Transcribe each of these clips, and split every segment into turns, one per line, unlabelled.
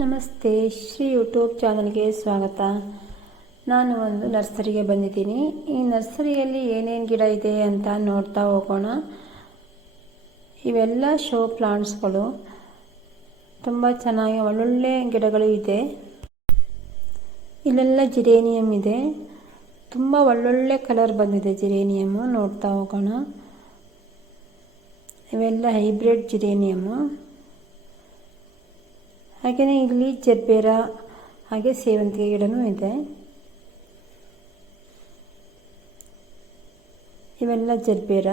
ನಮಸ್ತೆ, ಶ್ರೀ ಯೂಟ್ಯೂಬ್ ಚಾನಲ್ಗೆ ಸ್ವಾಗತ. ನಾನು ಒಂದು ನರ್ಸರಿಗೆ ಬಂದಿದ್ದೀನಿ. ಈ ನರ್ಸರಿಯಲ್ಲಿ ಏನೇನು ಗಿಡ ಇದೆ ಅಂತ ನೋಡ್ತಾ ಹೋಗೋಣ. ಇವೆಲ್ಲ ಶೋ ಪ್ಲಾಂಟ್ಸ್ಗಳು. ತುಂಬ ಚೆನ್ನಾಗಿ ಒಳ್ಳೊಳ್ಳೆ ಗಿಡಗಳು ಇದೆ. ಇಲ್ಲೆಲ್ಲ ಜಿರೇನಿಯಂ ಇದೆ. ತುಂಬ ಒಳ್ಳೊಳ್ಳೆ ಕಲರ್ ಬಂದಿದೆ ಜಿರೇನಿಯಮ್ಮು ನೋಡ್ತಾ ಹೋಗೋಣ. ಇವೆಲ್ಲ ಹೈಬ್ರಿಡ್ ಜಿರೇನಿಯಮ್ಮು ಹಾಗೆಯೇ ಇಲ್ಲಿ ಜರ್ಬೇರ ಹಾಗೆ ಸೇವಂತಿಗೆ ಗಿಡನೂ ಇದೆ. ಇವೆಲ್ಲ ಜರ್ಬೇರ.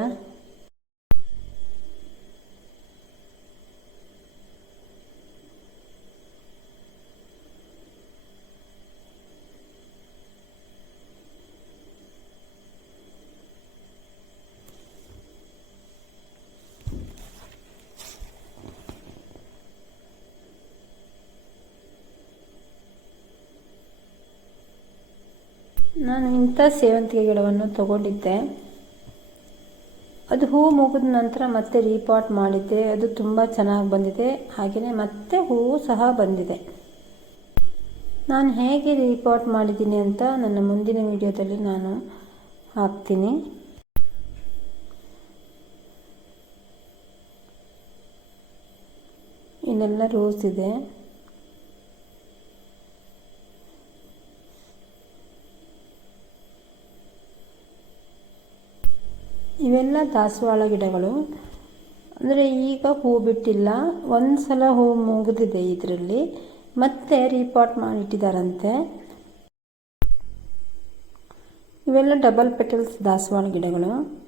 ನಾನು ಇಂಥ ಸೇವಂತಿಗೆ ಗಿಡವನ್ನು ತಗೊಂಡಿದ್ದೆ. ಅದು ಹೂವು ಮುಗಿದ ನಂತರ ಮತ್ತೆ ರೀಪಾಟ್ ಮಾಡಿದ್ದೆ. ಅದು ತುಂಬ ಚೆನ್ನಾಗಿ ಬಂದಿದೆ. ಹಾಗೆಯೇ ಮತ್ತೆ ಹೂವು ಸಹ ಬಂದಿದೆ. ನಾನು ಹೇಗೆ ರೀಪಾಟ್ ಮಾಡಿದ್ದೀನಿ ಅಂತ ನನ್ನ ಮುಂದಿನ ವಿಡಿಯೋದಲ್ಲಿ ನಾನು ಹಾಕ್ತೀನಿ. ಇನ್ನೆಲ್ಲ ರೋಸ್ ಇದೆ. ಇವೆಲ್ಲ ದಾಸವಾಳ ಗಿಡಗಳು. ಅಂದರೆ ಈಗ ಹೂ ಬಿಟ್ಟಿಲ್ಲ. ಒಂದು ಸಲ ಹೂ ಮುಗಿದಿದೆ ಇದರಲ್ಲಿ. ಮತ್ತೆ ರೀಪಾಟ್ ಮಾಡಿಟ್ಟಿದ್ದಾರಂತೆ ಇವೆಲ್ಲ ಡಬಲ್ ಪೆಟಲ್ಸ್ ದಾಸವಾಳ ಗಿಡಗಳು.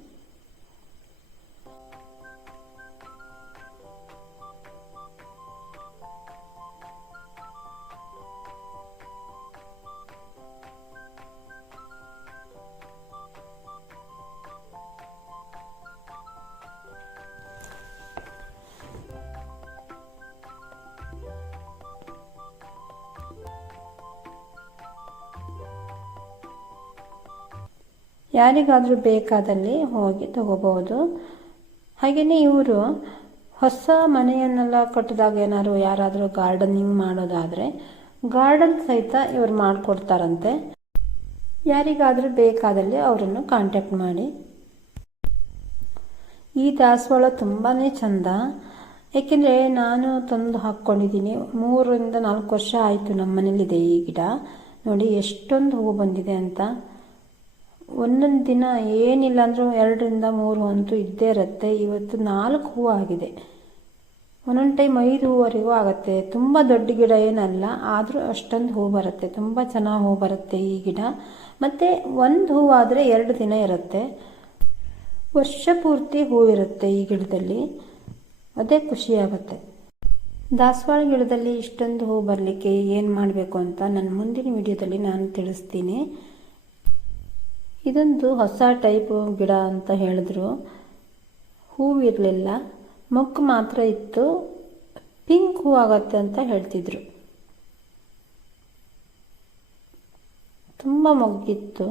ಯಾರಿಗಾದರೂ ಬೇಕಾದಲ್ಲಿ ಹೋಗಿ ತಗೋಬಹುದು. ಹಾಗೆಯೇ ಇವರು ಹೊಸ ಮನೆಯನ್ನೆಲ್ಲ ಕಟ್ಟಿದಾಗ ಏನಾದ್ರು ಯಾರಾದರೂ ಗಾರ್ಡನಿಂಗ್ ಮಾಡೋದಾದರೆ ಗಾರ್ಡನ್ ಸಹಿತ ಇವರು ಮಾಡಿಕೊಡ್ತಾರಂತೆ. ಯಾರಿಗಾದರೂ ಬೇಕಾದಲ್ಲಿ ಅವರನ್ನು ಕಾಂಟ್ಯಾಕ್ಟ್ ಮಾಡಿ. ಈ ದಾಸವಾಳ ತುಂಬಾ ಚಂದ. ಏಕೆಂದರೆ ನಾನು ತಂದು ಹಾಕ್ಕೊಂಡಿದ್ದೀನಿ. ಮೂರರಿಂದ ನಾಲ್ಕು ವರ್ಷ ಆಯಿತು ನಮ್ಮ ಮನೇಲಿದೆ ಈ ಗಿಡ. ನೋಡಿ, ಎಷ್ಟೊಂದು ಹೂವು ಬಂದಿದೆ ಅಂತ. ಒಂದೊಂದು ದಿನ ಏನಿಲ್ಲ ಅಂದರೂ ಎರಡರಿಂದ ಮೂರು ಅಂತೂ ಇದ್ದೇ ಇರುತ್ತೆ. ಇವತ್ತು ನಾಲ್ಕು ಹೂವು ಆಗಿದೆ. ಒಂದೊಂದು ಟೈಮ್ ಐದು ಹೂವರೆಗೂ ಆಗುತ್ತೆ. ತುಂಬ ದೊಡ್ಡ ಗಿಡ ಏನಲ್ಲ, ಆದರೂ ಅಷ್ಟೊಂದು ಹೂ ಬರುತ್ತೆ. ತುಂಬ ಚೆನ್ನಾಗಿ ಹೂ ಬರುತ್ತೆ ಈ ಗಿಡ. ಮತ್ತು ಒಂದು ಹೂವಾದರೆ ಎರಡು ದಿನ ಇರುತ್ತೆ. ವರ್ಷ ಪೂರ್ತಿ ಹೂವಿರುತ್ತೆ ಈ ಗಿಡದಲ್ಲಿ. ಅದೇ ಖುಷಿಯಾಗುತ್ತೆ ದಾಸವಾಳ ಗಿಡದಲ್ಲಿ ಇಷ್ಟೊಂದು ಹೂ ಬರಲಿಕ್ಕೆ ಏನು ಮಾಡಬೇಕು ಅಂತ ನನ್ನ ಮುಂದಿನ ವಿಡಿಯೋದಲ್ಲಿ ನಾನು ತಿಳಿಸ್ತೀನಿ. ಇದೊಂದು ಹೊಸ ಟೈಪ್ ಗಿಡ ಅಂತ ಹೇಳಿದ್ರು. ಹೂವಿರಲಿಲ್ಲ. ಮೊಗ್ಗು ಮಾತ್ರ ಇತ್ತು. ಪಿಂಕ್ ಹೂ ಆಗತ್ತೆ ಅಂತ ಹೇಳ್ತಿದ್ರು. ತುಂಬ ಮೊಗ್ಗಿತ್ತು.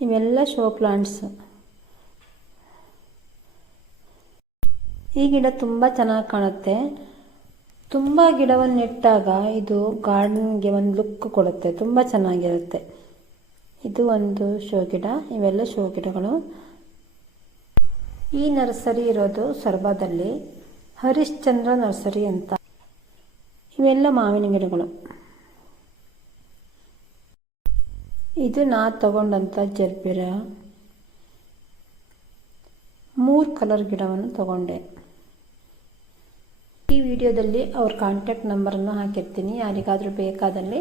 ಇವೆಲ್ಲ ಶೋ ಪ್ಲಾಂಟ್ಸ್ ಈ ಗಿಡ ತುಂಬ ಚೆನ್ನಾಗಿ ಕಾಣುತ್ತೆ. ತುಂಬ ಗಿಡವನ್ನು ನೆಟ್ಟಾಗ ಇದು ಗಾರ್ಡನ್ಗೆ ಒಂದು ಲುಕ್ ಕೊಡುತ್ತೆ, ತುಂಬ ಚೆನ್ನಾಗಿರುತ್ತೆ. ಇದು ಒಂದು ಶೋ ಗಿಡ, ಇವೆಲ್ಲ ಶೋ ಗಿಡಗಳು. ಈ ನರ್ಸರಿ ಇರೋದು ಸರ್ಬಾದಲ್ಲಿ, ಹರಿಶ್ಚಂದ್ರ ನರ್ಸರಿ ಅಂತ. ಇವೆಲ್ಲ ಮಾವಿನ ಗಿಡಗಳು. ಇದು ನಾ ತಗೊಂಡಂಥ ಜರ್ಬಿರ. ಮೂರು ಕಲರ್ ಗಿಡವನ್ನು ತಗೊಂಡೆ. ಈ ವಿಡಿಯೋದಲ್ಲಿ ಅವ್ರ ಕಾಂಟ್ಯಾಕ್ಟ್ ನಂಬರನ್ನು ಹಾಕಿರ್ತೀನಿ. ಯಾರಿಗಾದರೂ ಬೇಕಾದಲ್ಲಿ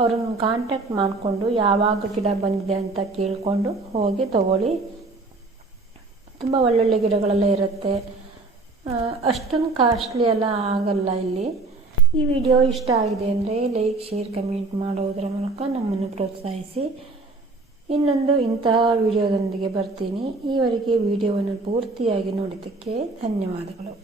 ಅವ್ರನ್ನ ಕಾಂಟ್ಯಾಕ್ಟ್ ಮಾಡಿಕೊಂಡು ಯಾವಾಗ ಗಿಡ ಬಂದಿದೆ ಅಂತ ಕೇಳಿಕೊಂಡು ಹೋಗಿ ತಗೊಳ್ಳಿ. ತುಂಬ ಒಳ್ಳೊಳ್ಳೆ ಗಿಡಗಳೆಲ್ಲ ಇರುತ್ತೆ. ಅಷ್ಟೊಂದು ಕಾಸ್ಟ್ಲಿ ಎಲ್ಲ ಆಗಲ್ಲ ಇಲ್ಲಿ. ಈ ವಿಡಿಯೋ ಇಷ್ಟ ಆಗಿದೆ ಅಂದರೆ ಲೈಕ್ ಶೇರ್ ಕಮೆಂಟ್ ಮಾಡೋದರ ಮೂಲಕ ನಮ್ಮನ್ನು ಪ್ರೋತ್ಸಾಹಿಸಿ. ಇನ್ನೊಂದು ಇಂತಹ ವಿಡಿಯೋದೊಂದಿಗೆ ಬರ್ತೀನಿ. ಈವರೆಗೆ ವಿಡಿಯೋವನ್ನು ಪೂರ್ತಿಯಾಗಿ ನೋಡಿದ್ದಕ್ಕೆ ಧನ್ಯವಾದಗಳು.